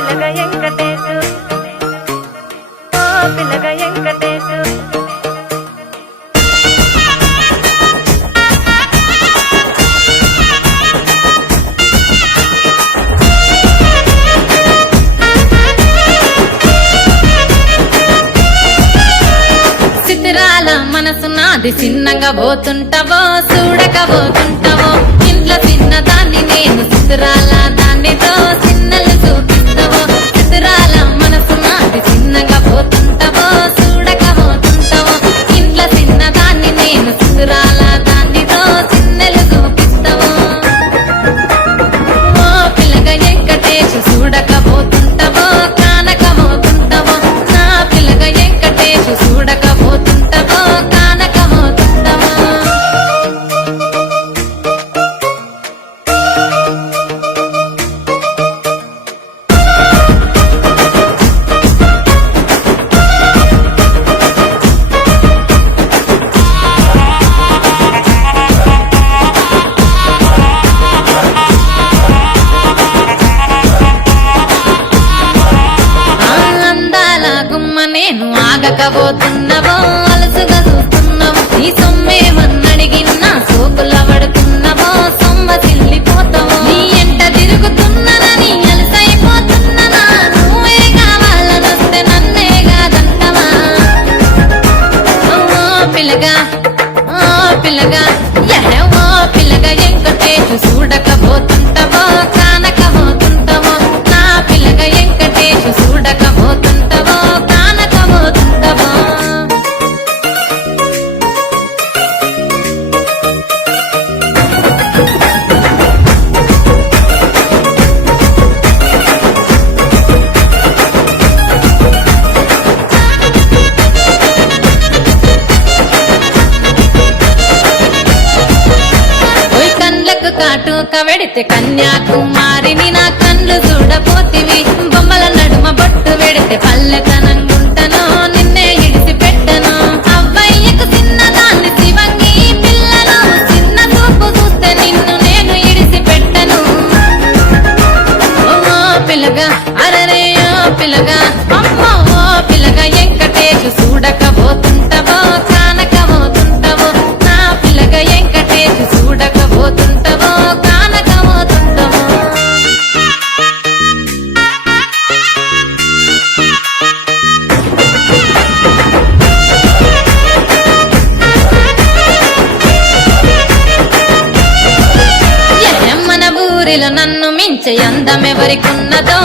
పిల్లగ వెంకటేశు ఓ పిల్లగ వెంకటేశు సిద్ధిరాల మనసు నాది చిన్నగా పోతుంటావో చూడకపోతుంటావో ఇంట్లో చిన్నదాన్ని నేను సిద్ధిరాల దాన్నితో చిన్నలు చూపిస్తావో సిద్ధిరాల మనసు నాది చిన్నగా పోతుంటావో చూడకపోతుంటావో ఇంట్లో చిన్నదాన్ని నేను సిద్ధిరాల దాన్నితో చిన్నలు చూపిస్తావో ఓ పిల్లగా వెంకటేశు చూడకపోతుంటావో కానకపోతుంటావో నా పిల్లగా వెంకటేశు చూడకపోతుంటావో కానకపోతుంటావో అందాల గుమ్మ నేను ఆగకపోతున్నావో అలసుగా చూస్తున్నావో నీ సొమ్మేమన్నడిగిన్నా సోకుల పడుతున్నావో సొమ్మ సిల్లిపోతావో నీ ఎంట తిరుగుతున్నానని అలసైపోతున్నానా నువ్వే కావాలనొస్తే నన్నే కాదంటవా ఓ పిల్లగా ఓ పిల్లగా ఓ పిల్లగా వెంకటేశు చూడకపోతుంటావో కానకపోతుంటావో నా పిల్లగా వెంకటేశు చూడకపోతుంటావో కానకపోతుంటావో ఓయ్ కండ్లకు కాటుక వెడితే కన్యాకుమారిని నా కండ్లు చూడపోతివి బొమ్మల నడుమ బొట్టు వెడితే పల్లెతనంగుంటను నిన్నే ఇడిసి పెట్టను అవ్వయ్యకు చిన్నదాన్ని శివంగి పిల్లను చిన్న చూపు చూస్తే నిన్ను నేను ఇడిసి పెట్టను ఓ పిల్లగా అరరే ఓ పిల్లగా అమ్మో ఓ పిల్లగా వెంకటేశు చూడకపోతుంటావో కానకపోతుంటావో నా పిల్లగా వెంకటేశు చూడకపోతుంటావో కానకపోతుంటావో మన ఊరిలో నన్ను మించే అందమెవరికున్నదో